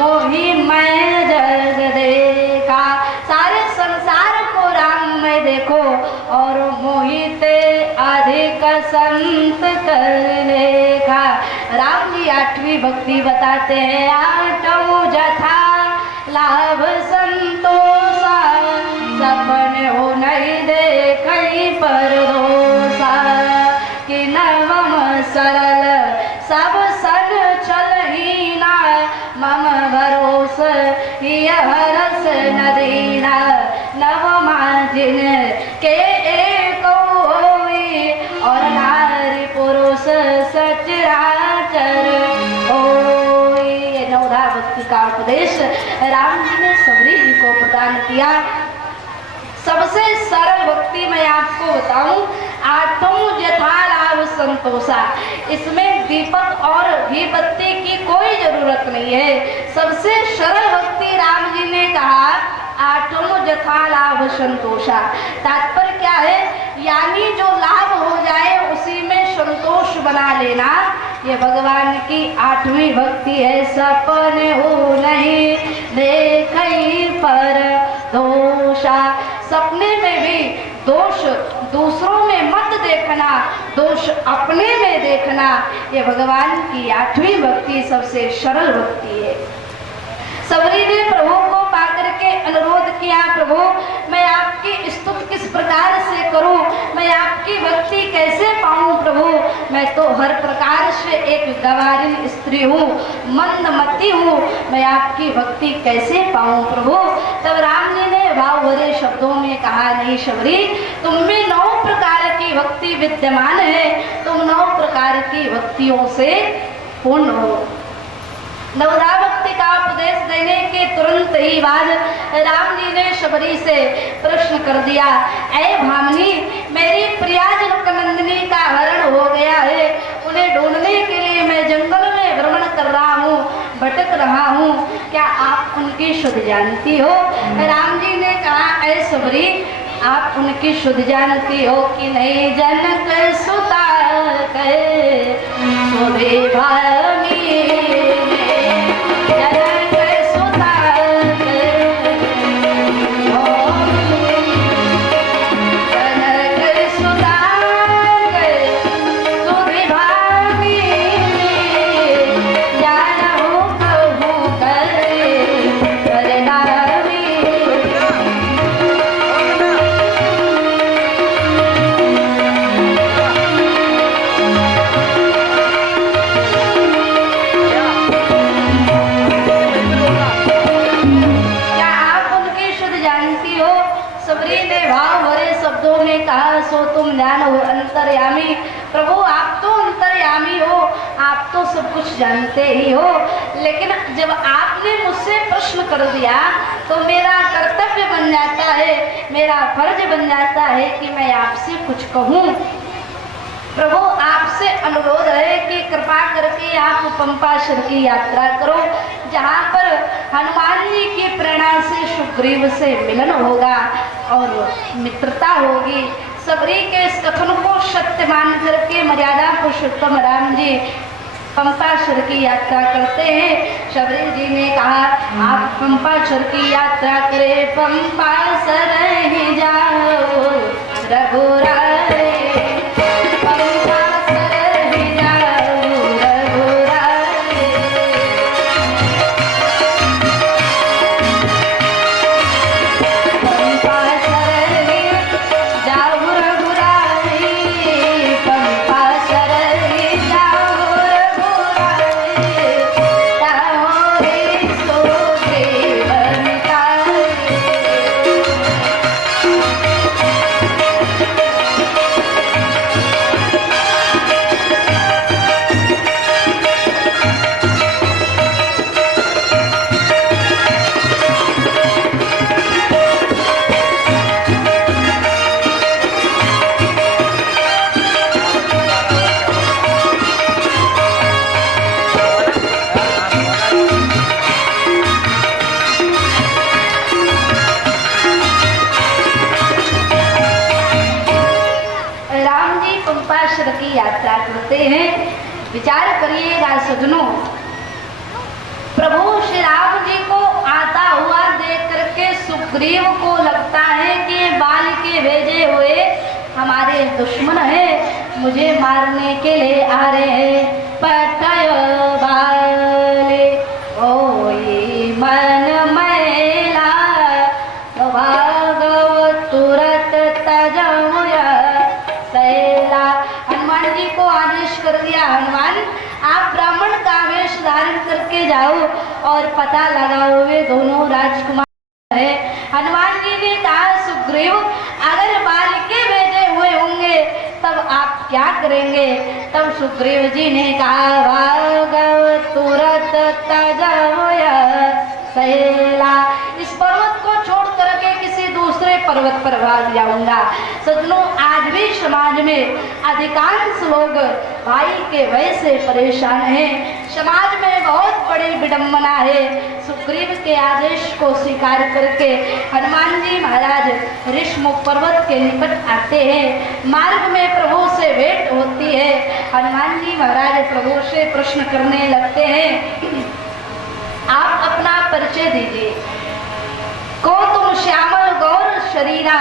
मोही मैं जग देखा। सारे संसार को राम में देखो और मोहिते अधिक संत कर लेखा। राम जी 8वीं भक्ति बताते हैं, आठों जथा लाभ संतोषा, सपन हो नहीं देखई पर दोषा। कि नवम सरल सब सन चलहीना, मम भरोस यह रस नदीना। नवमा जिन के एक होई, और नारी पुरुष सचराचर होई। ये 9धा भक्ति का उपदेश राम जी ने सबरी जी को प्रदान किया। सबसे सरल भक्ति मैं आपको बताऊं, आठों यथा लाभ संतोषा। इसमें दीपक और घी बत्ती की कोई जरूरत नहीं है। सबसे सरल भक्ति राम जी ने कहा, आठों यथा लाभ संतोषा। तात्पर्य क्या है, यानी जो लाभ हो जाए उसी में संतोष बना लेना। ये भगवान की 8वीं भक्ति है। सपने हो नहीं देखई पर दोषा। सपने में भी दोष दूसरों में मत देखना, दोष अपने में देखना। ये भगवान की 8वीं भक्ति सबसे सरल भक्ति है। सबरी ने प्रभु को पाकर के अनुरोध किया, प्रभु मैं आपकी स्तुति किस प्रकार से करूं, मैं आपकी भक्ति कैसे पाऊं प्रभु। मैं तो हर प्रकार से एक गवारिन स्त्री हूँ, मंदमती हूँ, मैं आपकी भक्ति कैसे पाऊं प्रभु। तब राम जी ने भाव भरे शब्दों में कहा, नहीं सबरी, तुम में 9 प्रकार की भक्ति विद्यमान है, तुम 9 प्रकार की भक्तियों से पूर्ण हो। 9धा भक्ति का उपदेश देने के तुरंत ही बाद राम जी ने शबरी से प्रश्न कर दिया, ऐ भामिनी, मेरी प्रिया जनकनंदिनी का हरण हो गया है, उन्हें ढूंढने के लिए मैं जंगल में भ्रमण कर रहा हूँ, भटक रहा हूँ, क्या आप उनकी शुद्ध जानती हो। राम जी ने कहा, ऐ सबरी, आप उनकी शुद्ध जानती हो कि नहीं। जनक सुता कहे सुधे भामी, सो तुम ज्ञान हो अंतर्यामी। प्रभु आप तो अंतर्यामी हो, आप तो सब कुछ जानते ही हो, लेकिन जब आपने मुझसे प्रश्न कर दिया तो मेरा कर्तव्य बन जाता है, मेरा फर्ज बन जाता है कि मैं आपसे कुछ कहूँ। प्रभु आपसे अनुरोध है कि कृपा करके आप पंपाशर की यात्रा करो, जहाँ पर हनुमान जी की प्रेरणा से सुग्रीव से मिलन होगा और मित्रता होगी। सबरी के इस कथन को सत्य मान करके मर्यादा पुरुषोत्तम राम जी पंपाशर की यात्रा करते हैं। सबरी जी ने कहा, आप पंपाशर की यात्रा करें, पंपाशर ही जाओ रघुराई। की यात्रा करते हैं। विचार करिएगा सज्जनों, प्रभु श्री राम दुश्मन है, मुझे मारने के लिए आ रहे हैं। पटय बाले ओई मन मैला, भागव तुरत तजमुया सैला। हनुमान जी को आदेश कर दिया, हनुमान आप ब्राह्मण का वेश धारण करके जाओ और पता लगाओ वे दोनों राजकुमार है। हनुमान जी ने कहा सुग्रीव अगर बालिके भेजे हुए होंगे तब आप क्या करेंगे? तब सुग्रीव जी ने कहा भागव तुरत तजमुया सैला, इस पर्वत को छोड़ करके किसी दूसरे पर्वत पर भाग जाऊंगा। सज्जनों आज भी समाज में अधिकांश लोग भाई के भय से परेशान हैं। समाज में बहुत बड़ी विडंबना है। सुग्रीव के आदेश को स्वीकार करके हनुमान जी महाराज ऋषमुख पर्वत के निकट आते हैं। मार्ग में प्रभु से भेंट होती है। हनुमान जी महाराज प्रभु से प्रश्न करने लगते हैं, आप अपना परिचय दीजिए। को तुम श्यामल गौर शरीरा